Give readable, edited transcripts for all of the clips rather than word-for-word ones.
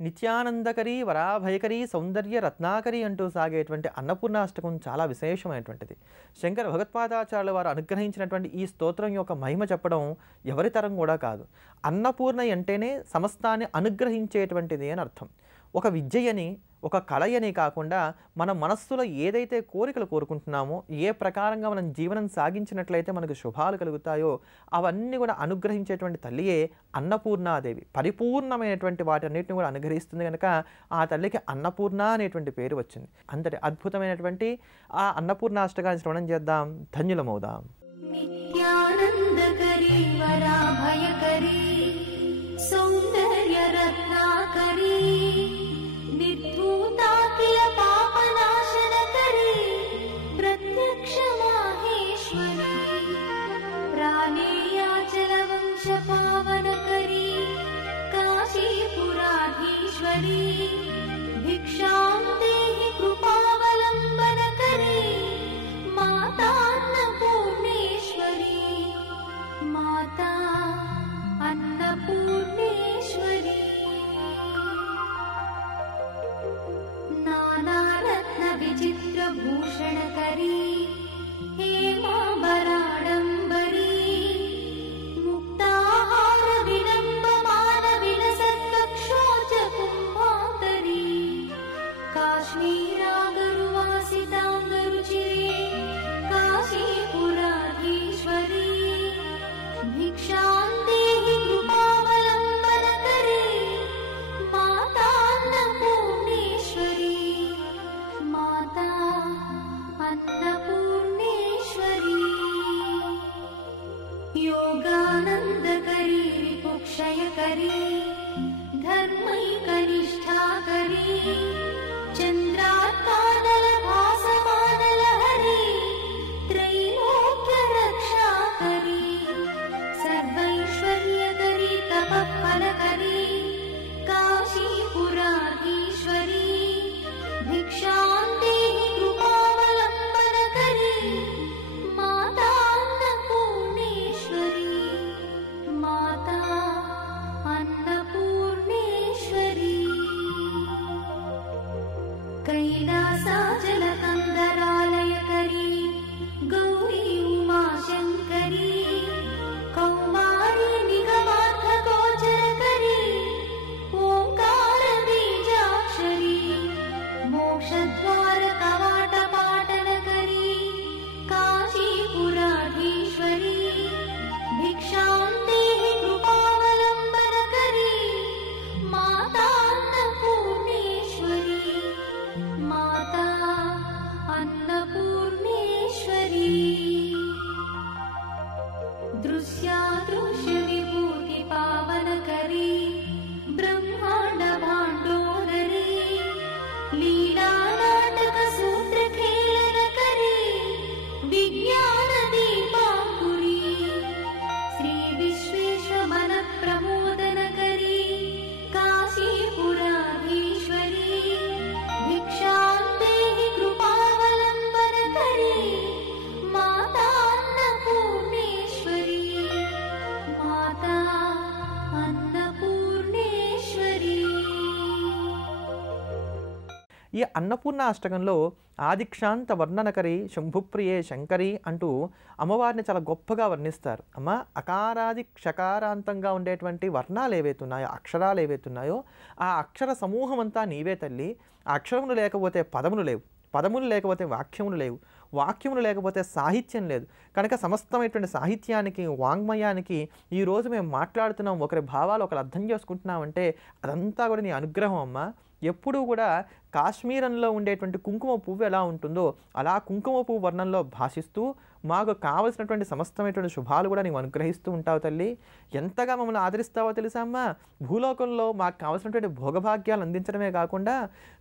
నిత్యానందకరి వరాభయకరి సౌందర్య రత్నాకరి అంటూ సాగేటువంటి అన్నపూర్ణాష్టకం చాలా విశేషమైనటువంటిది. శంకర భగవత్పాదాచార్యుల వారు అనుగ్రహించినటువంటి ఈ స్తోత్రం యొక్క మహిమ చెప్పడం ఎవరి తరం కూడా కాదు. అన్నపూర్ణ అంటేనే సమస్తాన్ని అనుగ్రహించేటువంటిది అని అర్థం. ఒక విద్యని, ఒక కళయని కాకుండా మన మనస్సులో ఏదైతే కోరికలు కోరుకుంటున్నామో, ఏ ప్రకారంగా మనం జీవనం సాగించినట్లయితే మనకు శుభాలు కలుగుతాయో అవన్నీ కూడా అనుగ్రహించేటువంటి తల్లియే అన్నపూర్ణాదేవి. పరిపూర్ణమైనటువంటి వాటన్నిటిని కూడా అనుగ్రహిస్తుంది కనుక ఆ తల్లికి అన్నపూర్ణ అనేటువంటి పేరు వచ్చింది. అంతటి అద్భుతమైనటువంటి ఆ అన్నపూర్ణాష్టకాన్ని శ్రవణం చేద్దాం, ధన్యులమవుదాం. నిత్యానందకరీ వరాభయకరీ సౌందర్య రత్నాకరీ నిర్ధూతాఖిల పాపనాశనకరీ ప్రత్యక్ష మాహేశ్వరీ ప్రాణేయాచల వంశ పావనకరీ కాశీపురాధీశ్వరీ భిక్షాం దేహి కృపావలంబనకరీ మాతాన్నపూర్ణేశ్వరీ మాతా అన్నపూర్ణేశ్వరీ నానారత్న విచిత్ర భూషణకరీ హేమాంబరాడంబరీ ముక్తాహార విలంబమాన విలసత్వక్షోజ కుంభాంతరీ కాశ్మీరాగరువాసితాంగరుచిరే కాశీపురాధీశ్వరీ భిక్షాం దేహి కృపావలంబనకరీ మాతాన్నపూర్ణేశ్వరీ మాతా అన్నపూర్ణేశ్వరీ యోగానందకరీ రిపుక్షయకరీ ధర్మైకనిష్ఠాకరీ చంద్రాత్మాదల భాసమానలహరీ త్రైలోక్య రక్షాకరీ సర్వైశ్వర్యకరీ తపఃఫలకరీ కాశీపురాధీశ్వరీ భిక్షాం దేహి కృపావలంబనకరీ మాతాన్నపూర్ణేశ్వరీ మాతా అన్నపూర్ణేశ్వరీ కైలాసాచలకందరాలయకరీ గౌరీ ఉమాశంకరీ కౌమారీ నిగమార్థగోచరకరీ ఓంకార బీజాక్షరీ మోక్షద్వార కవాటపాటనకరీ కాశీపురాధీశ్వరీ భిక్షాం దేహి కృపావలంబనకరీ మాతాన్నపూర్ణేశ్వరీ మాతా అన్నపూర్ణేశ్వరీ దృశ్యాదృశ్య విభూతి పావనకరీ బ్రహ్మాండ భాండోదరీ లీలా నాటక సూత్రఖేళనకరీ విజ్ఞాన దీపాంకురీ శ్రీ విశ్వేశ్వమన ప్రమోదనకరీ కాశీపురాధీశ్వరీ భిక్షాం దేహి కృపావలంబనకరీ మాతా అన్నపూర్ణేశ్వరీ మాతా అన్నపూర్ణేశ్వరీ. ఈ అన్నపూర్ణ అష్టకంలో ఆదిక్షాంత వర్ణనకరి శంభుప్రియే శంకరి అంటూ అమ్మవారిని చాలా గొప్పగా వర్ణిస్తారు. అమ్మ అకారాది క్షకారాంతంగా ఉండేటువంటి వర్ణాలు ఏవైతున్నాయో, అక్షరాలు ఏవైతున్నాయో ఆ అక్షర సమూహం అంతా నీవే తల్లి. ఆ అక్షరములు లేకపోతే పదములు లేవు, పదములు లేకపోతే వాక్యములు లేవు, వాక్యములు లేకపోతే సాహిత్యం లేదు. కనుక సమస్తమైనటువంటి సాహిత్యానికి, వాంగ్మయానికి ఈరోజు మేము మాట్లాడుతున్నాం, ఒకరి భావాలు ఒకరు అర్థం చేసుకుంటున్నామంటే అదంతా కూడా నీ అనుగ్రహం అమ్మ. ఎప్పుడూ కూడా కాశ్మీరంలో ఉండేటువంటి కుంకుమ పువ్వు ఎలా ఉంటుందో అలా కుంకుమ పువ్వు వర్ణంలో భాషిస్తూ మాకు కావలసినటువంటి సమస్తమైనటువంటి శుభాలు కూడా నీవు అనుగ్రహిస్తూ ఉంటావు తల్లి. ఎంతగా మమ్మల్ని ఆదరిస్తావో తెలుసా అమ్మ. భూలోకంలో మాకు కావలసినటువంటి భోగభాగ్యాలు అందించడమే కాకుండా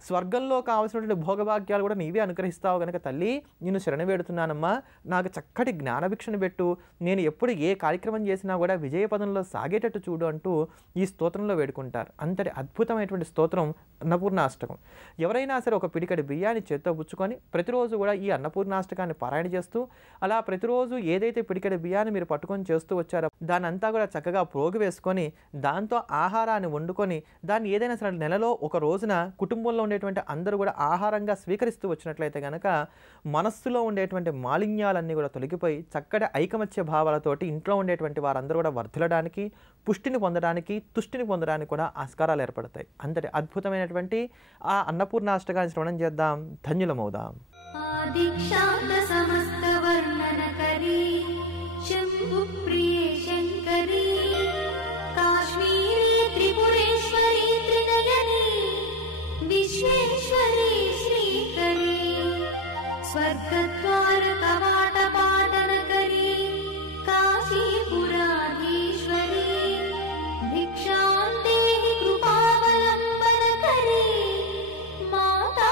స్వర్గంలో కావలసినటువంటి భోగభాగ్యాలు కూడా నీవే అనుగ్రహిస్తావు కనుక తల్లి నిన్ను శరణ వేడుతున్నానమ్మా. నాకు చక్కటి జ్ఞానభిక్షను పెట్టు, నేను ఎప్పుడు ఏ కార్యక్రమం చేసినా కూడా విజయపదంలో సాగేటట్టు చూడు అంటూ ఈ స్తోత్రంలో వేడుకుంటారు. అంతటి అద్భుతమైనటువంటి స్తోత్రం అన్నపూర్ణాష్టకం. ఎవరైనా సరే ఒక పిడికడి బియ్యాన్ని చేత్తో పుచ్చుకొని ప్రతిరోజు కూడా ఈ అన్నపూర్ణాష్టకాన్ని పారాయణ చేస్తూ అలా అలా ప్రతిరోజు ఏదైతే పిడికెడు బియ్యాన్ని మీరు పట్టుకొని చేస్తూ వచ్చారో దాన్ని అంతా కూడా చక్కగా ప్రోగు వేసుకొని దాంతో ఆహారాన్ని వండుకొని దాన్ని ఏదైనా సరే నెలలో ఒక రోజున కుటుంబంలో ఉండేటువంటి అందరూ కూడా ఆహారంగా స్వీకరిస్తూ వచ్చినట్లయితే కనుక మనస్సులో ఉండేటువంటి మాలిన్యాలన్నీ కూడా తొలగిపోయి చక్కటి ఐకమత్య భావాలతోటి ఇంట్లో ఉండేటువంటి వారందరూ కూడా వర్ధిల్లడానికి, పుష్టిని పొందడానికి, తుష్టిని పొందడానికి కూడా ఆస్కారాలు ఏర్పడతాయి. అంతటి అద్భుతమైనటువంటి ఆ అన్నపూర్ణాష్టకాన్ని శ్రవణం చేద్దాం, ధన్యులమవుదాం. दीक्षांत समस्त वर्णन करी शंभु प्रिय शंकरी काश्मीरी त्रिपुरेश्वरी त्रिनयनी विश्वेश्वरी श्रीकरी स्वर्गद्वार कवाट पाटन करी काशीपुराधीश्वरी भिक्षां देहि कृपावलंबन करी माता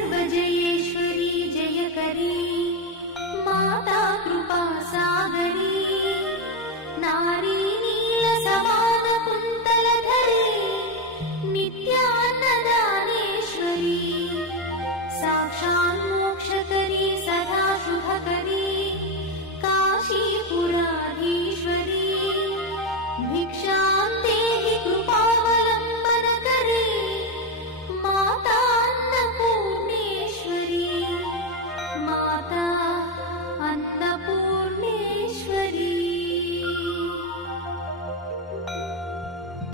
सर्वजयेश्वरी जयकरी माता कृपा सागरी नारी नील समान कुंतलधरी नित्यानदानेश्वरी साक्षात् मोक्षकरी सदा शुभकरी काशीपुराधीश्वरी भिक्षां देहि कृपावलंबन करी माता अन्नपूर्णेश्वरी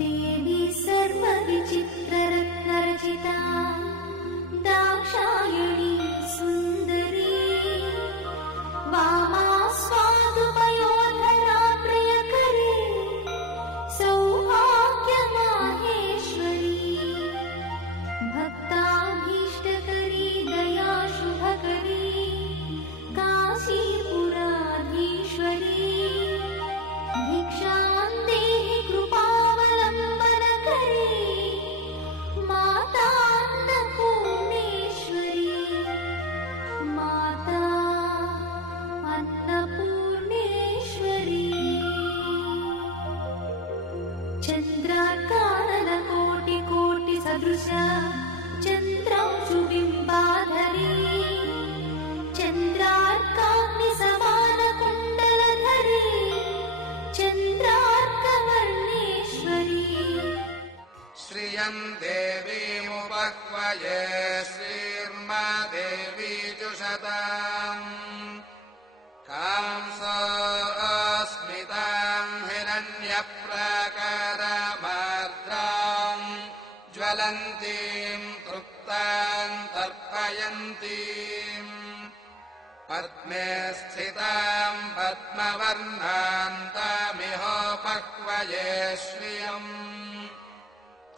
देवी सर्वविचित्ररत्नरचिता दाक्षायणी सुन्दरी वामा स्वादुपयोधरा प्रियकरी सौभाग्यमाहेश्वरी भक्ताभीष्टकरी दया शुभकरी काशीपुराधीश्वरी भिक्षां देहि कृपावलंबन करी माता अन्नपूर्णेश्वरी माता अन्नपूर्णेश्वरी चंद्राकानन कोटि कोटि सदृश चंद्रांशुबिंबाधरी चंद्रार्काग्नि समान कुंडलधरी चंद्रार्कवर्णेश्वरी श्रियं देवीमुपह्वये श्रीर्मा देवी जुषताम् कांसोऽस्मितां हिरण्यप्राकारमार्द्राम् ज्वलन्तीं तृप्तां तर्पयन्तीम् पद्मे स्थितां पद्मवर्णान्तामिहोपह्वये श्रियम्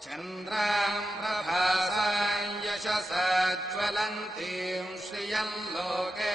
चन्द्रां प्रभासां यशसा ज्वलन्तीं श्रियं लोके